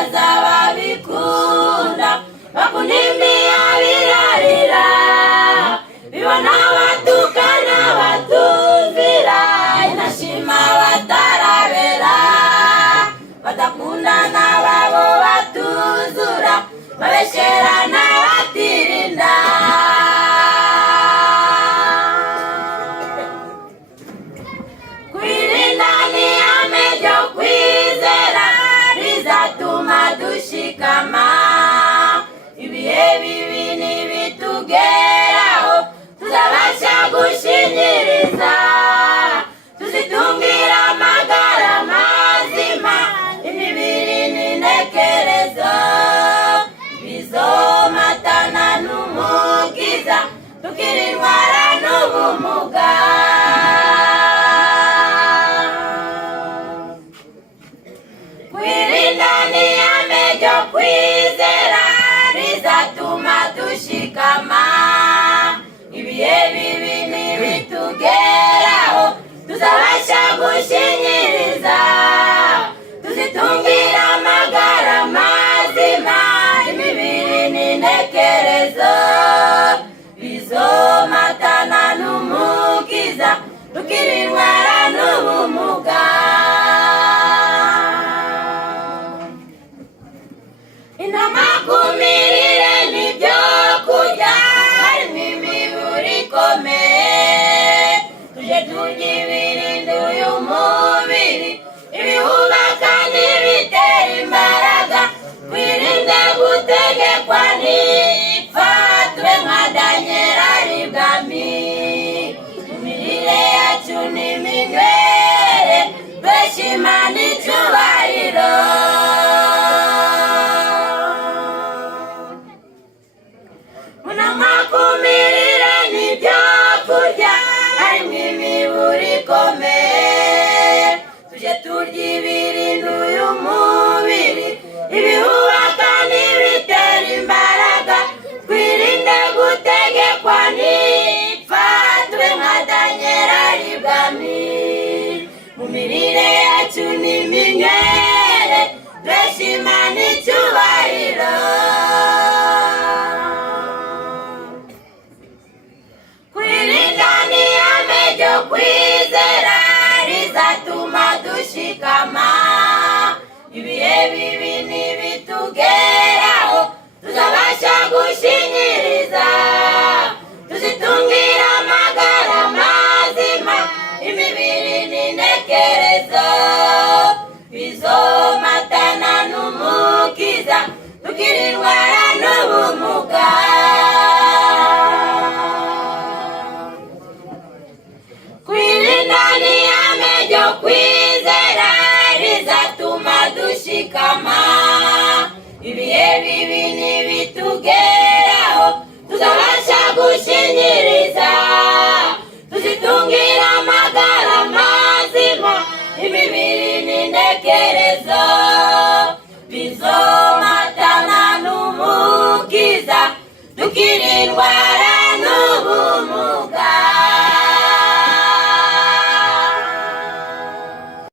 bazababikunda bakunda imiyabirarira bibona batukana batumvira inashima batarabera badakundana babo batuzura babesherana batirinda kwirinda ni ihame ryo kwizera rizatuma dushikama ibihe bibi nibitugeraho tuzabasha gushinyiriza tuzitungira amagara mazima imibiri n'intekerezo bizomatana n'umukiza tukirindwara n'ubumuga kwirinda ni ihame ryo kwizera rizatuma dushikama ibihe bibi nibitugeraho tuzabasha gushinyiriza tuzitungira amagara mazima imibiri n'intekerezo bizomatana n'umukiza tukirindwara n'ubumuga inama kumirire nibyo kurya harimo imiburi ikomeye tuje turya ibirinda uyu mubiri ibihubaka n'ibitera imbaraga twirinde gutegekwa n'ipfa tube nka Daniel Aribwami imirire yacu n'iminywere tweshima n'icyubahiro kumirire nibyo kurya harimo imiburi ikomeye tuje turya ibirinda uyu mubiri ibihubaka n'ibitera imbaraga twirinde gutegekwa n'ipfa tube nka Daniel Aribwami mu mirire yacu n'iminywere tweshima n'icyubahiro kwizera rizatuma dushikama ibihe bibi nibitugeraho tuzabasha gushinyiriza tuzitungira amagara mazima imibiri n'intekerezo bizomatana n'umukiza tukirindwara n'ubumuga kwirinda ni ihame ryo kwizera rizatuma dushikama ibihe bibi nibitugeraho tuzabasha gushinyiriza tuzitungira amagara mazima imibiri n'intekerezo